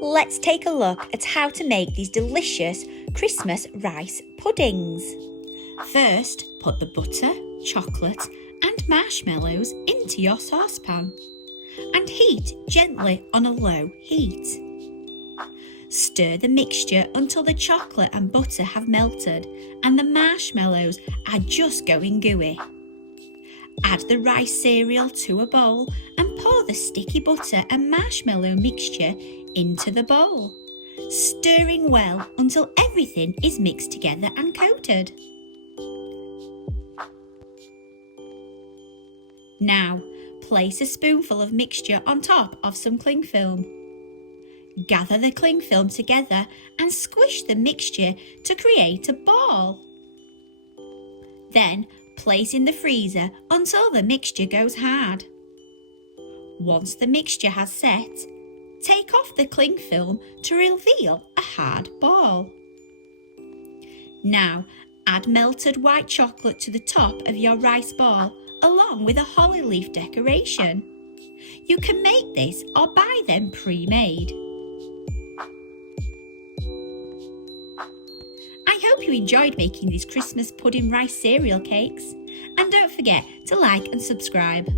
Let's take a look at how to make these delicious Christmas rice puddings. First, put the butter, chocolate and marshmallows into your saucepan and heat gently on a low heat. Stir the mixture until the chocolate and butter have melted and the marshmallows are just going gooey. Add the rice cereal to a bowl and pour the sticky butter and marshmallow mixture into the bowl, stirring well until everything is mixed together and coated. Now, place a spoonful of mixture on top of some cling film. Gather the cling film together and squish the mixture to create a ball. Then, place in the freezer until the mixture goes hard. Once the mixture has set, take off the cling film to reveal a hard ball. Now, add melted white chocolate to the top of your rice ball along with a holly leaf decoration. You can make this or buy them pre-made. I hope you enjoyed making these Christmas pudding rice cereal cakes, and don't forget to like and subscribe.